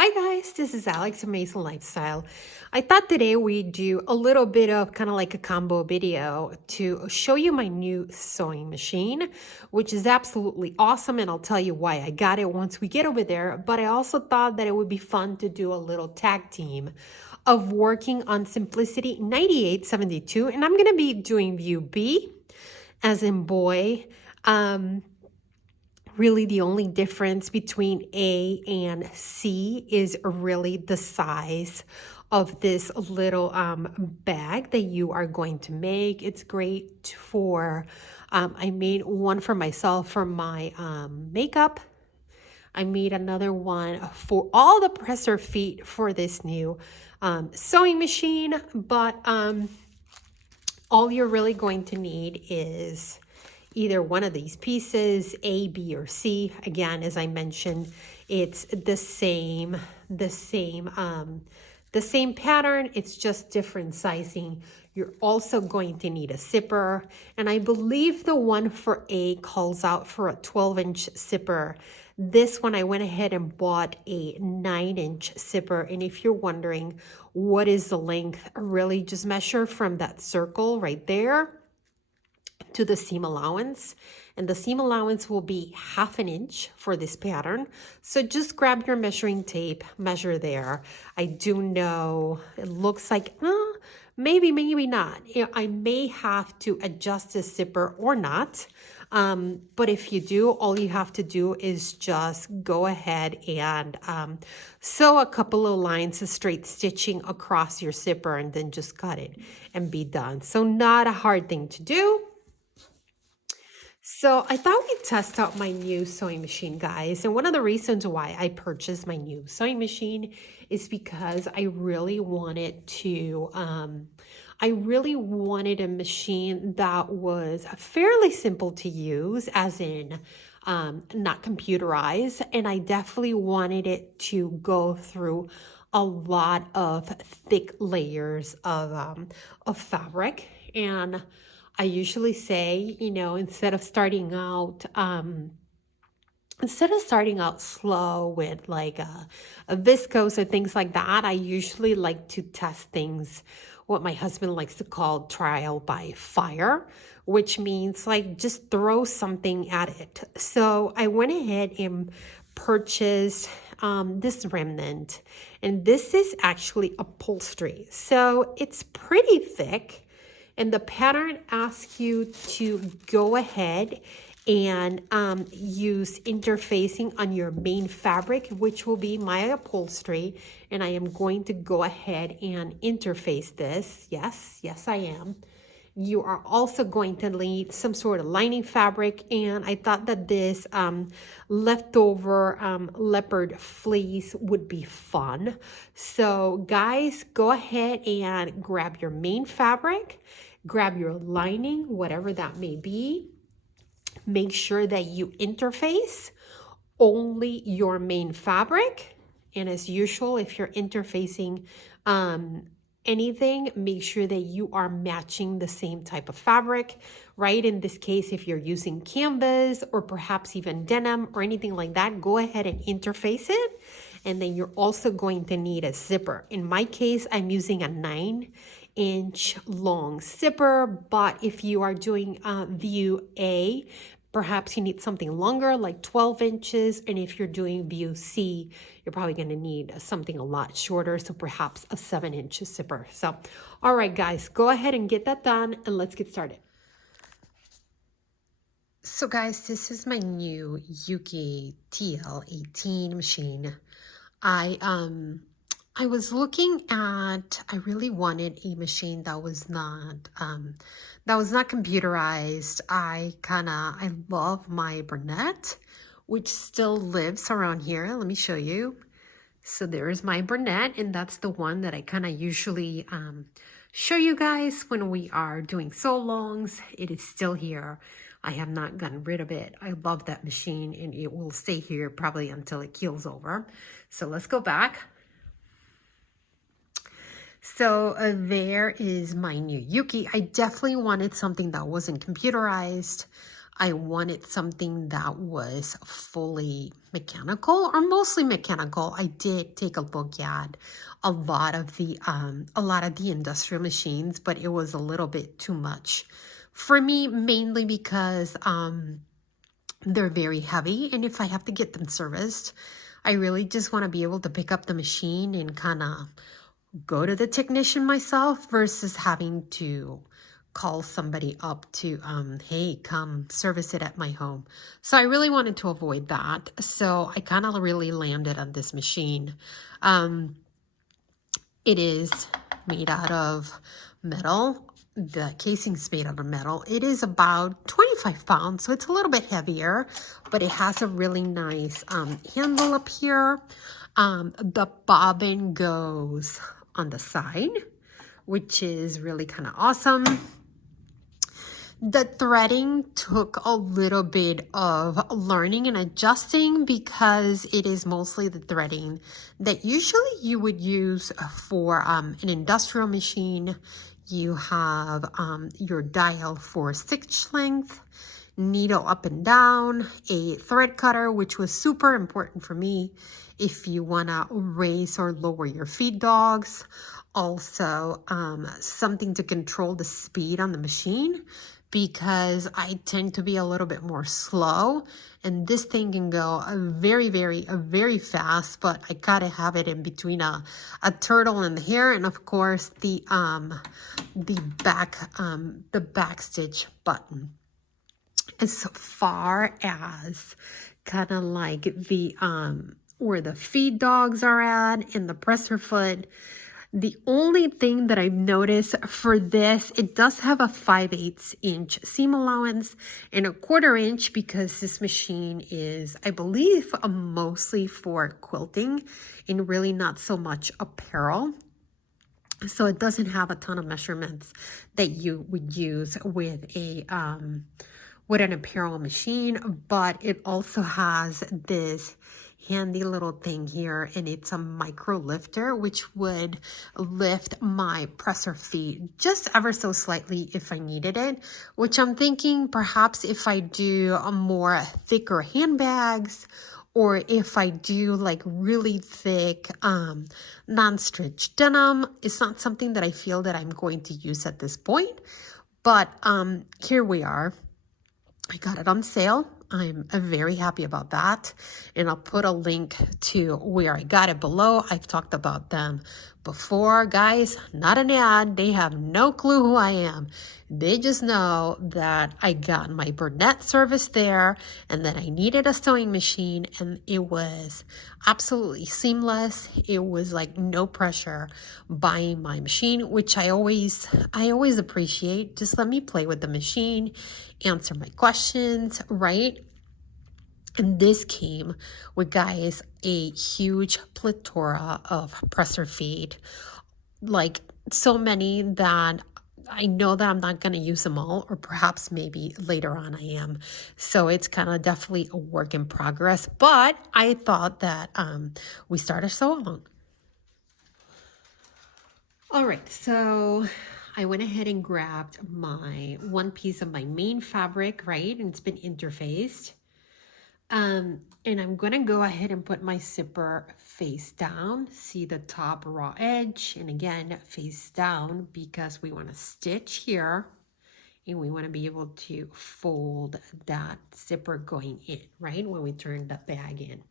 Hi guys, this is Alex Amazing Lifestyle. I thought today we'd do a little bit of kind of like a combo video to show you my new sewing machine, which is absolutely awesome, and I'll tell you why I got it once we get over there. But I also thought that it would be fun to do a little tag team of working on Simplicity 9872, and I'm going to be doing view B as in boy. Really, the only difference between A and C is really the size of this little bag that you are going to make. It's great for, I made one for myself for my makeup. I made another one for all the presser feet for this new sewing machine. But all you're really going to need is either one of these pieces, A, B, or C. Again, as I mentioned, it's the same pattern. It's just different sizing. You're also going to need a zipper, and I believe the one for A calls out for a 12-inch zipper. This one, I went ahead and bought a 9-inch zipper, and if you're wondering what is the length, really just measure from that circle right there to the seam allowance, and the seam allowance will be 1/2 inch for this pattern. So just grab your measuring tape, measure there. I do know it looks like maybe not. I may have to adjust the zipper or not, but if you do, all you have to do is just go ahead and sew a couple of lines of straight stitching across your zipper and then just cut it and be done. So not a hard thing to do. So I thought we'd test out my new sewing machine, guys. And one of the reasons why I purchased my new sewing machine is because I really wanted a machine that was fairly simple to use, as in not computerized. And I definitely wanted it to go through a lot of thick layers of fabric. And I usually say, instead of starting out slow with like a viscose or things like that, I usually like to test things, what my husband likes to call trial by fire, which means like just throw something at it. So I went ahead and purchased this remnant, and this is actually upholstery. So it's pretty thick. And the pattern asks you to go ahead and use interfacing on your main fabric, which will be my upholstery. And I am going to go ahead and interface this. Yes, I am. You are also going to need some sort of lining fabric, and I thought that this leftover leopard fleece would be fun. So guys, go ahead and grab your main fabric, grab your lining, whatever that may be. Make sure that you interface only your main fabric, and as usual, if you're interfacing anything, make sure that you are matching the same type of fabric, right? In this case, if you're using canvas or perhaps even denim or anything like that, go ahead and interface it. And then you're also going to need a zipper. In my case, I'm using a 9-inch long zipper, but if you are doing view A, perhaps you need something longer, like 12 inches. And if you're doing view C, you're probably going to need something a lot shorter, so perhaps a 7-inch zipper. So, all right, guys, go ahead and get that done, and let's get started. So, guys, this is my new Juki teal 18 machine. I was looking at, I really wanted a machine that was not computerized. I love my Burnett, which still lives around here. Let me show you. So there's my Burnett, and that's the one that I kind of usually show you guys when we are doing sew-alongs. It is still here. I have not gotten rid of it. I love that machine, and it will stay here probably until it keels over. So let's go back. So there is my new Juki. I definitely wanted something that wasn't computerized. I wanted something that was fully mechanical or mostly mechanical. I did take a look at a lot of the industrial machines, but it was a little bit too much for me, mainly because they're very heavy, and if I have to get them serviced, I really just want to be able to pick up the machine and kind of go to the technician myself versus having to call somebody up to hey, come service it at my home. So I really wanted to avoid that, so I kind of really landed on this machine. It is made out of metal. The casing's made out of metal. It is about 25 pounds, so it's a little bit heavier, but it has a really nice handle up here. The bobbin goes on the side, which is really kind of awesome. The threading took a little bit of learning and adjusting because it is mostly the threading that usually you would use for an industrial machine. You have your dial for stitch length, needle up and down, a thread cutter, which was super important for me if you want to raise or lower your feed dogs. Also, something to control the speed on the machine, because I tend to be a little bit more slow, and this thing can go very fast, but I gotta have it in between a turtle and the hare, and of course the back stitch button. As far as kind of like the where the feed dogs are at and the presser foot, the only thing that I've noticed for this, it does have a 5/8 inch seam allowance and a 1/4 inch because this machine is, I believe, mostly for quilting and really not so much apparel. So it doesn't have a ton of measurements that you would use with an apparel machine, but it also has this handy little thing here, and it's a micro lifter which would lift my presser feet just ever so slightly if I needed it, which I'm thinking perhaps if I do a more thicker handbags, or if I do like really thick non-stretch denim, it's not something that I feel that I'm going to use at this point. But here we are. I got it on sale. I'm very happy about that. And I'll put a link to where I got it below. I've talked about them before. Guys, not an ad. They have no clue who I am. They just know that I got my Burnett service there and that I needed a sewing machine, and it was absolutely seamless. It was like no pressure buying my machine, which I always appreciate. Just let me play with the machine, answer my questions, right? And this came with, guys, a huge plethora of presser feed, like so many that I know that I'm not going to use them all, or perhaps maybe later on I am. So it's kind of definitely a work in progress, but I thought that we started so long. All right, so I went ahead and grabbed my one piece of my main fabric, right? And it's been interfaced. And I'm going to go ahead and put my zipper face down. See the top raw edge, and again, face down because we want to stitch here and we want to be able to fold that zipper going in, right? When we turn the bag in.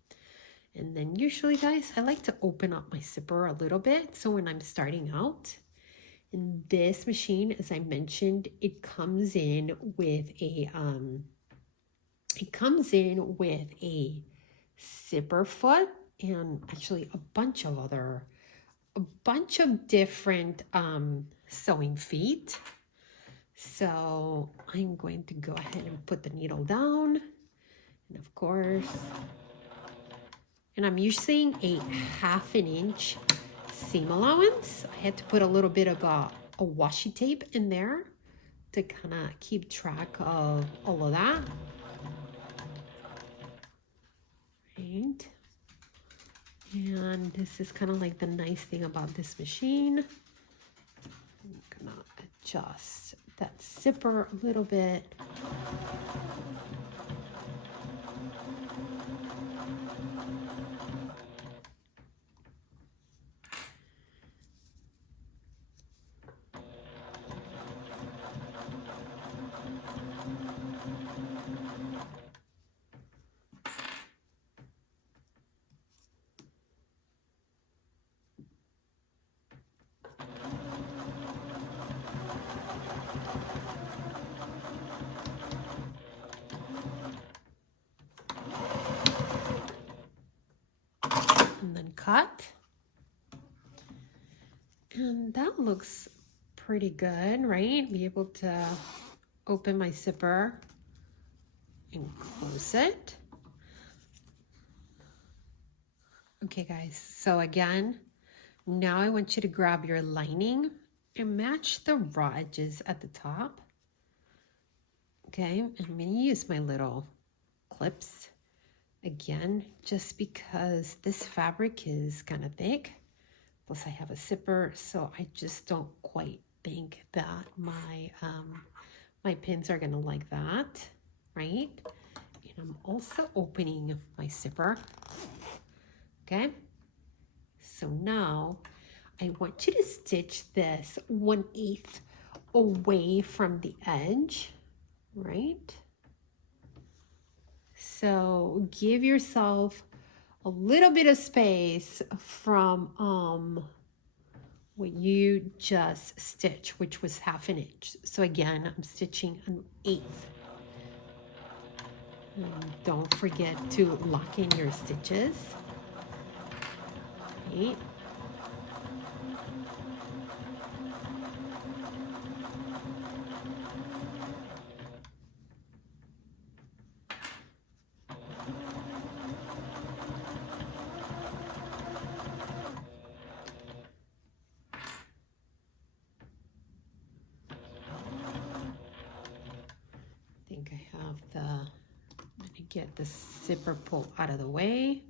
And then usually, guys, I like to open up my zipper a little bit. So when I'm starting out, in this machine, as I mentioned, it comes in with a zipper foot and actually a bunch of different sewing feet. So I'm going to go ahead and put the needle down, and of course, and I'm using a 1/2 inch seam allowance. I had to put a little bit of a washi tape in there to kind of keep track of all of that. Right. And this is kind of like the nice thing about this machine. gonna adjust that zipper a little bit. And then cut. And that looks pretty good, right? Be able to open my zipper and close it. Okay guys, so again, now I want you to grab your lining and match the raw edges at the top. Okay, and I'm gonna use my little clips again, just because this fabric is kind of thick. Plus I have a zipper, so I just don't quite think that my my pins are gonna like that, right? And I'm also opening my zipper. Okay, so now I want you to stitch this 1/8 away from the edge, right? So give yourself a little bit of space from what you just stitched, which was 1/2 inch. So again, I'm stitching 1/8. And don't forget to lock in your stitches. Right. I think I have the, let me get the zipper pull out of the way.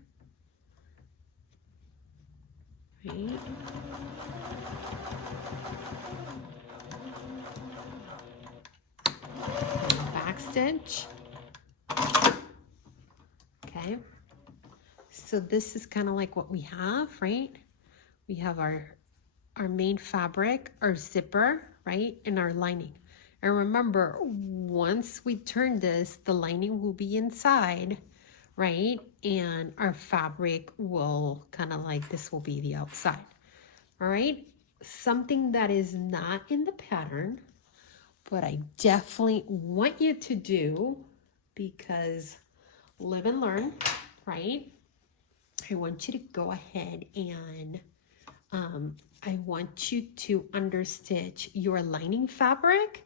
Right. Back stitch. Okay. So this is kind of like what we have, right? We have our main fabric, our zipper, right? And our lining. And remember, once we turn this, the lining will be inside, right? And our fabric will kind of like, this will be the outside. All right. Something that is not in the pattern, but I definitely want you to do, because live and learn, right? I want you to go ahead and I want you to understitch your lining fabric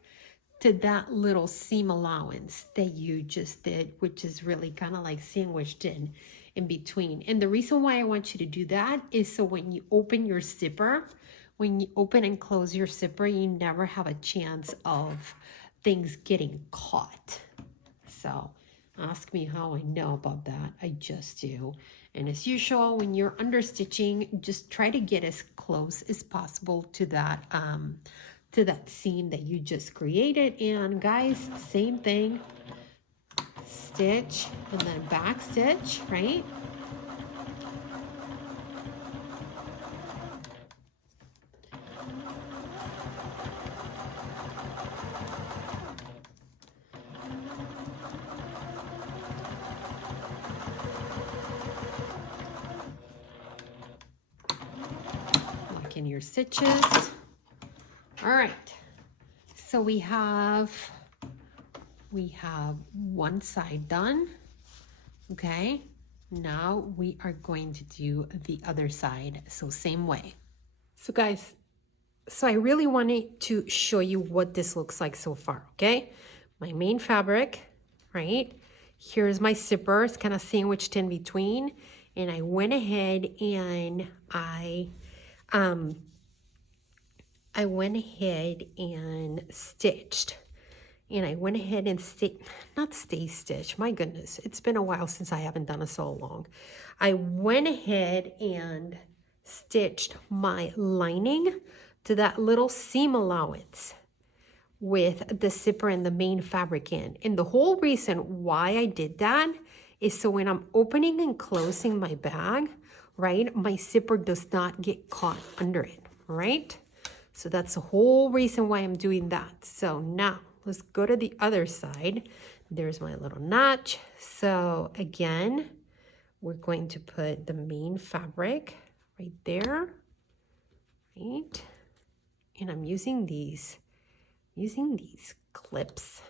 to that little seam allowance that you just did, which is really kind of like sandwiched in between. And the reason why I want you to do that is so when you open your zipper, when you open and close your zipper, you never have a chance of things getting caught. So ask me how I know about that. I just do. And as usual, when you're understitching, just try to get as close as possible to that seam that you just created. And guys, same thing, stitch and then back stitch, right? Lock in your stitches. All right. So we have one side done. Okay. Now we are going to do the other side. So same way. So guys, so I really wanted to show you what this looks like so far. Okay. My main fabric, right? Here's my zipper. It's kind of sandwiched in between. And I went ahead and I went ahead and stitched. And I went ahead and not stay stitch, my goodness, it's been a while since I haven't done it so long. I went ahead and stitched my lining to that little seam allowance with the zipper and the main fabric in. And the whole reason why I did that is so when I'm opening and closing my bag, right, my zipper does not get caught under it, right? So that's the whole reason why I'm doing that. So now let's go to the other side. There's my little notch. So again, we're going to put the main fabric right there, right? And I'm using these clips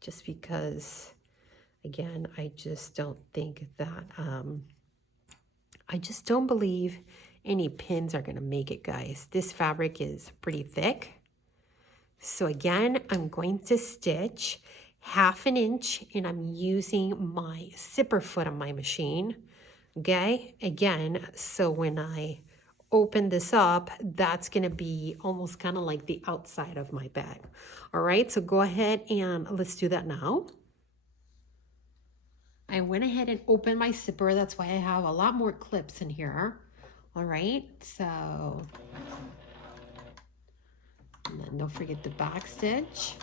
just because, again, I just don't think that, I just don't believe any pins are gonna make it, guys. This fabric is pretty thick. So again, I'm going to stitch 1/2 inch and I'm using my zipper foot on my machine, okay? Again, so when I open this up, that's gonna be almost kind of like the outside of my bag. All right, so go ahead and let's do that now. I went ahead and opened my zipper. That's why I have a lot more clips in here. All right, so, and then don't forget the back stitch.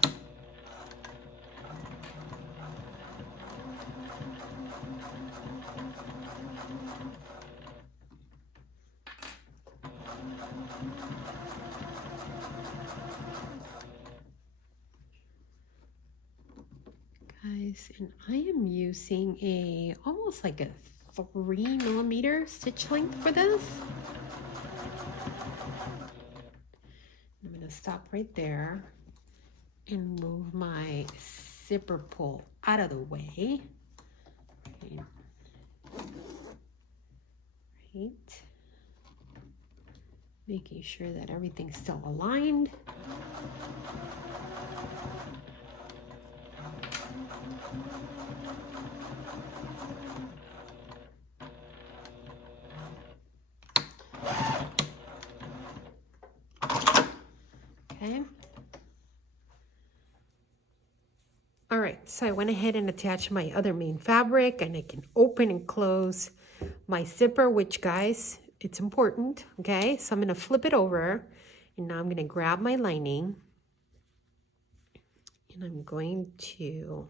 Guys, and I am using almost like a 3mm stitch length for this. I'm going to stop right there and move my zipper pull out of the way. Right. Making sure that everything's still aligned. Okay. All right, so I went ahead and attached my other main fabric, and I can open and close my zipper, which, guys, it's important, okay? So I'm gonna flip it over, and now I'm gonna grab my lining, and I'm going to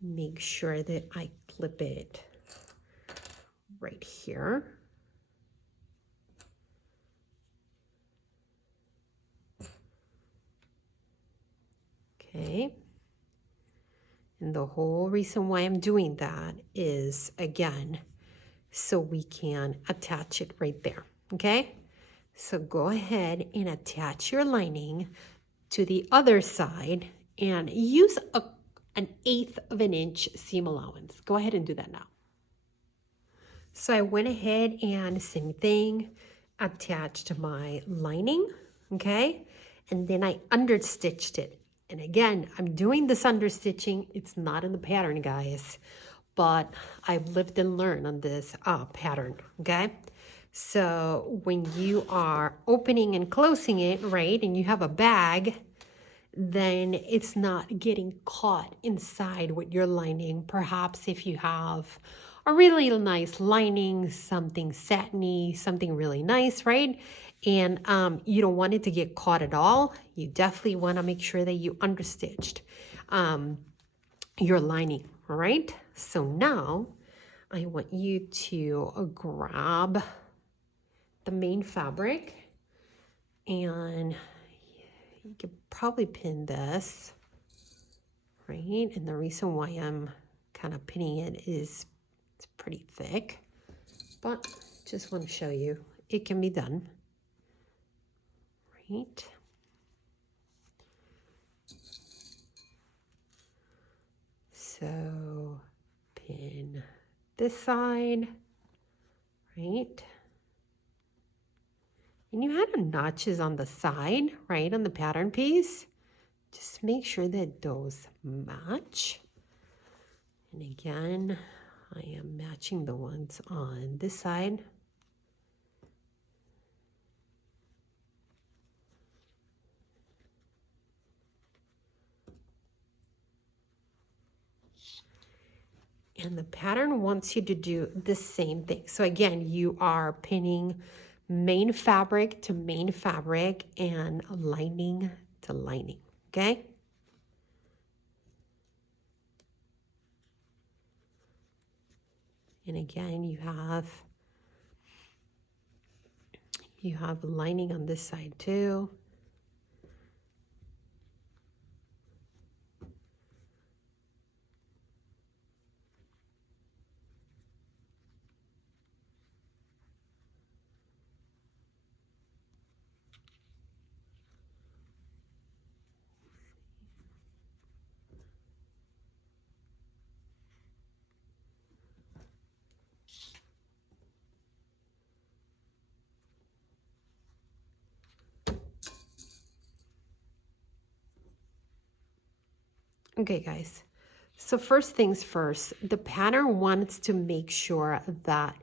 make sure that I clip it right here. Okay. And the whole reason why I'm doing that is, again, so we can attach it right there, okay? So go ahead and attach your lining to the other side and use an 1/8 of an inch seam allowance. Go ahead and do that now. So I went ahead and same thing, attached my lining, okay? And then I understitched it. And again, I'm doing this understitching. It's not in the pattern, guys, but I've lived and learned on this pattern, okay? So when you are opening and closing it, right, and you have a bag, then it's not getting caught inside with your lining. Perhaps if you have a really nice lining, something satiny, something really nice, right? And you don't want it to get caught at all. You definitely want to make sure that you understitched your lining, all right? So now I want you to grab the main fabric, and you could probably pin this, right? And the reason why I'm kind of pinning it is it's pretty thick, but just want to show you it can be done, right? So pin this side, right? And you had notches on the side, right, on the pattern piece. Just make sure that those match. And again, I am matching the ones on this side. And the pattern wants you to do the same thing. So again, you are pinning main fabric to main fabric and lining to lining, okay? And again, you have lining on this side too. Okay, guys. So first things first, the pattern wants to make sure that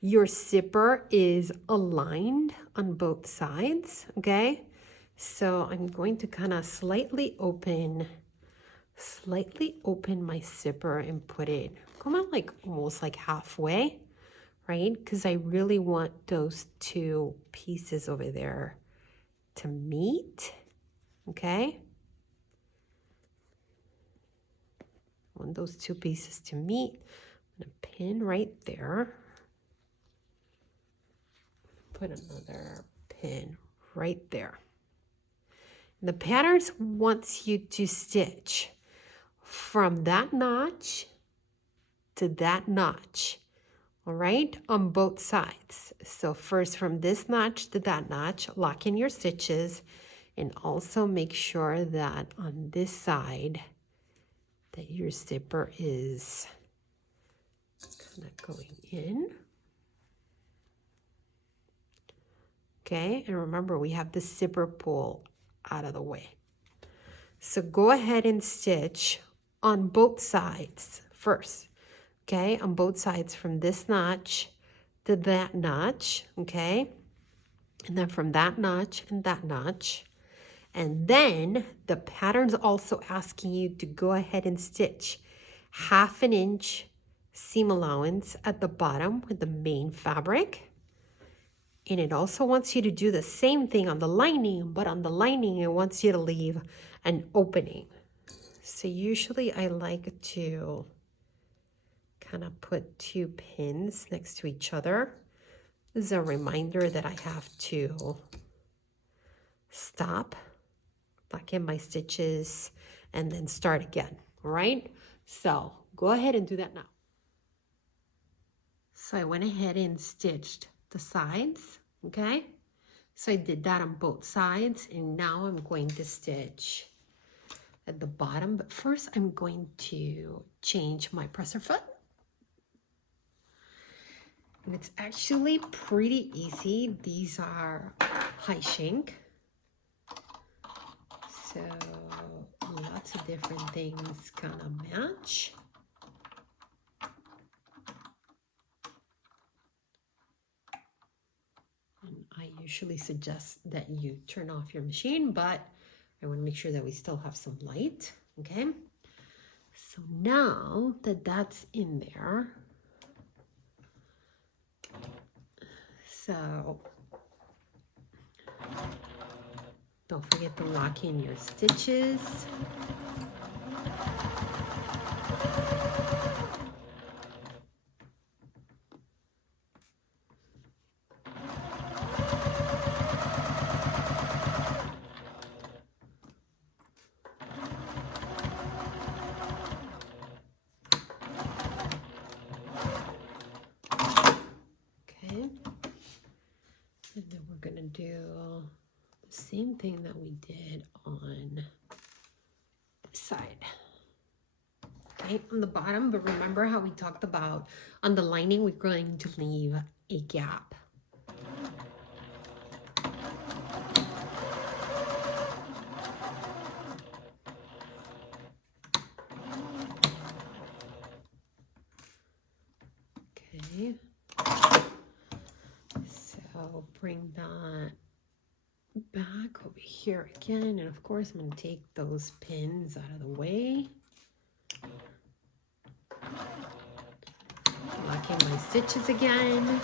your zipper is aligned on both sides, okay? So I'm going to kind of slightly open my zipper and put it come on like almost like halfway, right? Because I really want those two pieces over there to meet, okay? I want those two pieces to meet. I'm gonna pin right there. Put another pin right there. The pattern wants you to stitch from that notch to that notch, all right, on both sides. So first from this notch to that notch, lock in your stitches, and also make sure that on this side that your zipper is kind of going in. Okay, and remember we have the zipper pull out of the way. So go ahead and stitch on both sides first, okay, on both sides from this notch to that notch, okay, and then from that notch and that notch. And then the pattern's also asking you to go ahead and stitch 1/2 inch seam allowance at the bottom with the main fabric. And it also wants you to do the same thing on the lining, but on the lining, it wants you to leave an opening. So usually I like to kind of put 2 pins next to each other. This is a reminder that I have to stop, lock in my stitches, and then start again, all right? So go ahead and do that now. So I went ahead and stitched the sides, okay? So I did that on both sides, and now I'm going to stitch at the bottom, but first I'm going to change my presser foot. And it's actually pretty easy. These are high shank. So lots of different things kind of match. And I usually suggest that you turn off your machine, but I want to make sure that we still have some light, okay? So now that that's in there, so don't forget to lock in your stitches. And then we're going to do the same thing that we did on this side. Okay, on the bottom, but remember how we talked about on the lining, we're going to leave a gap. Okay. So bring that back over here again, and of course I'm going to take those pins out of the way. Lock in my stitches again.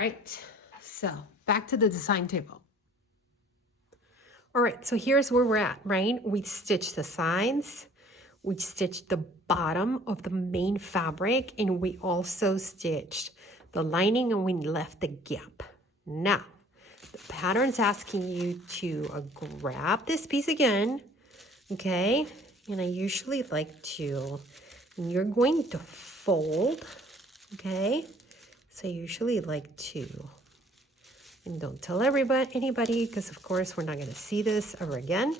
right, so back to the design table. All right, so here's where we're at, right? We stitched the sides, we stitched the bottom of the main fabric, and we also stitched the lining, and we left the gap. Now, the pattern's asking you to grab this piece again, okay? And I usually like to, and you're going to fold, okay? So I usually like to, and don't tell anybody, because of course we're not going to see this ever again,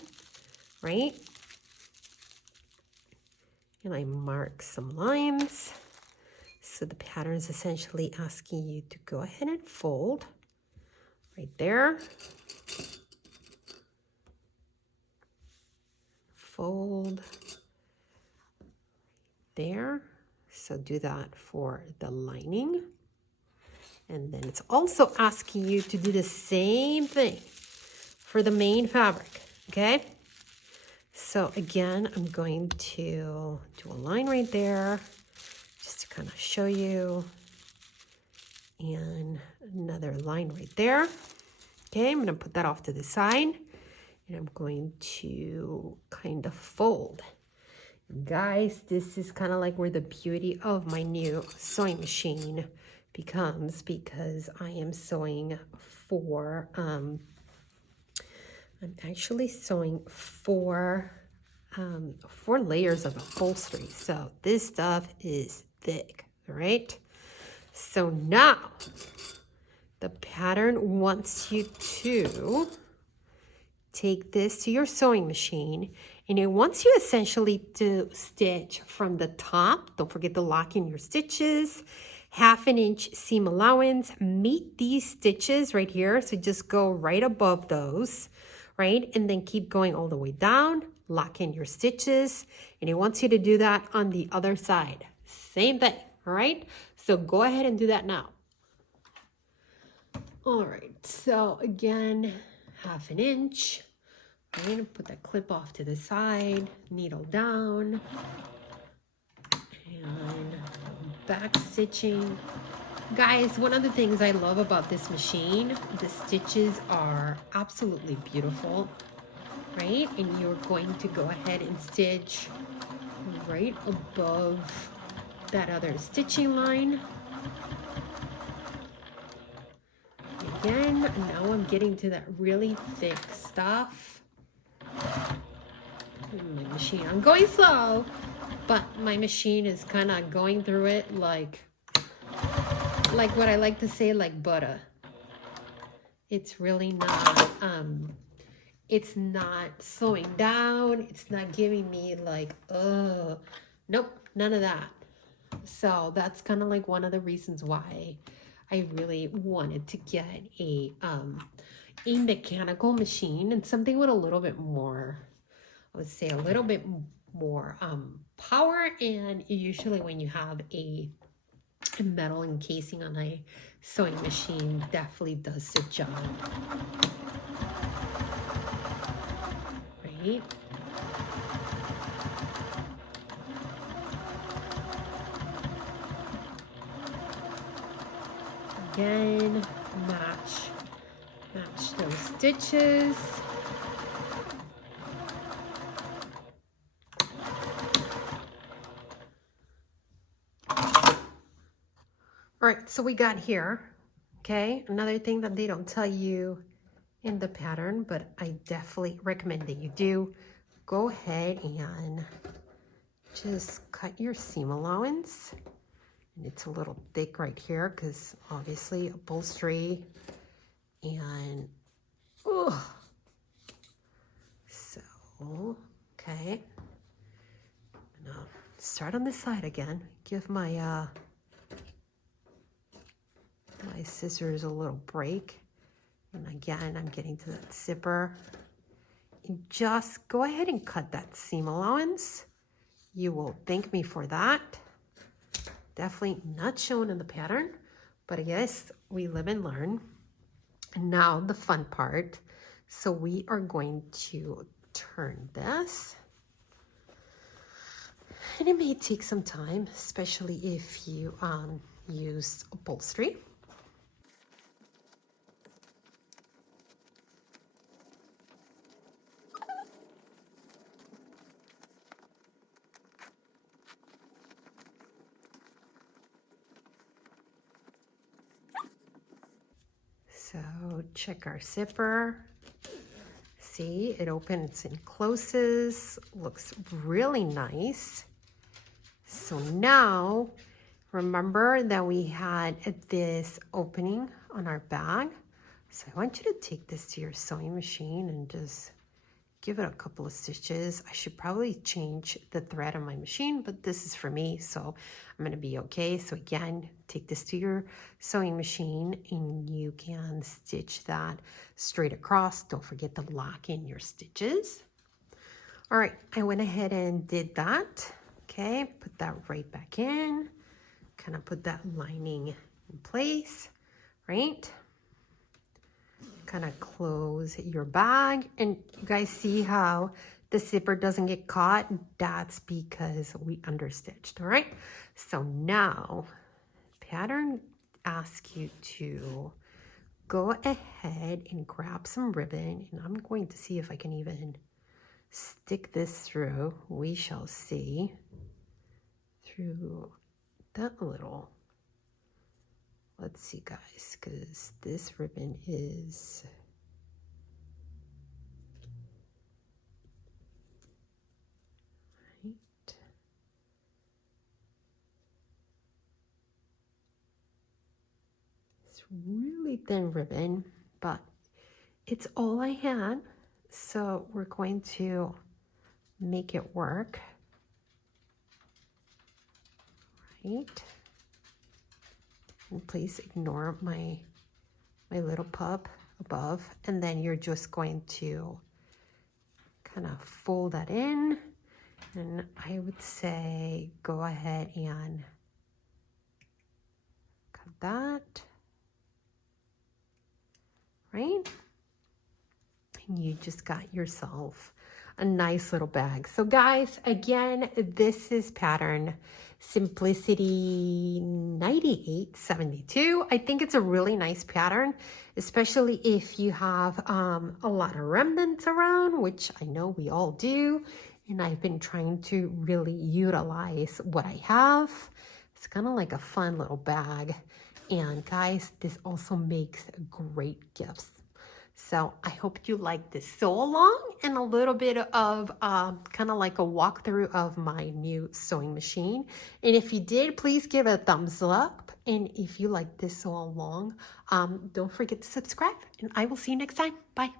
right? And I mark some lines. So the pattern is essentially asking you to go ahead and fold right there. Fold there. So do that for the lining. And then it's also asking you to do the same thing for the main fabric, okay? So again, I'm going to do a line right there just to kind of show you. And another line right there. Okay, I'm going to put that off to the side. And I'm going to kind of fold. Guys, this is kind of like where the beauty of my new sewing machine becomes, because I am sewing for, I'm actually sewing for 4 layers of upholstery. So this stuff is thick, right? So now the pattern wants you to take this to your sewing machine, and it wants you essentially to stitch from the top. Don't forget to lock in your stitches. 1/2 inch seam allowance. Meet these stitches right here. So just go right above those, right? And then keep going all the way down. Lock in your stitches. And it wants you to do that on the other side. Same thing, all right? So go ahead and do that now. All right, so again, 1/2 inch. I'm gonna put that clip off to the side, needle down, and back stitching. Guys, one of the things I love about this machine, the stitches are absolutely beautiful, right? And you're going to go ahead and stitch right above that other stitching line. Again, now I'm getting to that really thick stuff. My machine, I'm going slow, but my machine is kind of going through it like what I like to say, like butter. It's really not, it's not slowing down. It's not giving me like, nope, none of that. So that's kind of like one of the reasons why I really wanted to get a mechanical machine, and something with a little bit more, I would say a little bit more power. And usually when you have a metal encasing on a sewing machine, definitely does the job, right? Again, match those stitches. All right, so we got here, okay? Another thing that they don't tell you in the pattern, but I definitely recommend that you do, go ahead and just cut your seam allowance. And it's a little thick right here because obviously upholstery, and so okay. Now start on this side again. Give my my scissors a little break, and again I'm getting to that zipper. And just go ahead and cut that seam allowance. You will thank me for that. Definitely not shown in the pattern, but I guess we live and learn. And now the fun part. So we are going to turn this. And it may take some time, especially if you use upholstery. check our zipper. See, it opens and closes, looks really nice. So now, remember that we had this opening on our bag. So I want you to take this to your sewing machine and just give it a couple of stitches. I should probably change the thread on my machine, but this is for me, so I'm gonna be okay. So again, take this to your sewing machine and you can stitch that straight across. Don't forget to lock in your stitches. All right, I went ahead and did that. Okay, put that right back in. Kind of put that lining in place, right? Kind of close your bag, and you guys see how the zipper doesn't get caught? That's because we understitched. All right, so now pattern asks you to go ahead and grab some ribbon, and I'm going to see if I can even stick this through. We shall see. Through that little, let's see guys, because this ribbon is right. It's really thin ribbon, but it's all I had, so we're going to make it work. Right. And please ignore my little pup above, and then you're just going to kind of fold that in, and I would say go ahead and cut that, right? And you just got yourself a nice little bag. So guys, again, this is pattern Simplicity 9872. I think it's a really nice pattern, especially if you have a lot of remnants around, which I know we all do. And I've been trying to really utilize what I have. It's kind of like a fun little bag. And guys, this also makes great gifts. So I hope you like this sew along and a little bit of kind of like a walkthrough of my new sewing machine. And if you did, please give it a thumbs up. And if you like this sew along, don't forget to subscribe, and I will see you next time. Bye.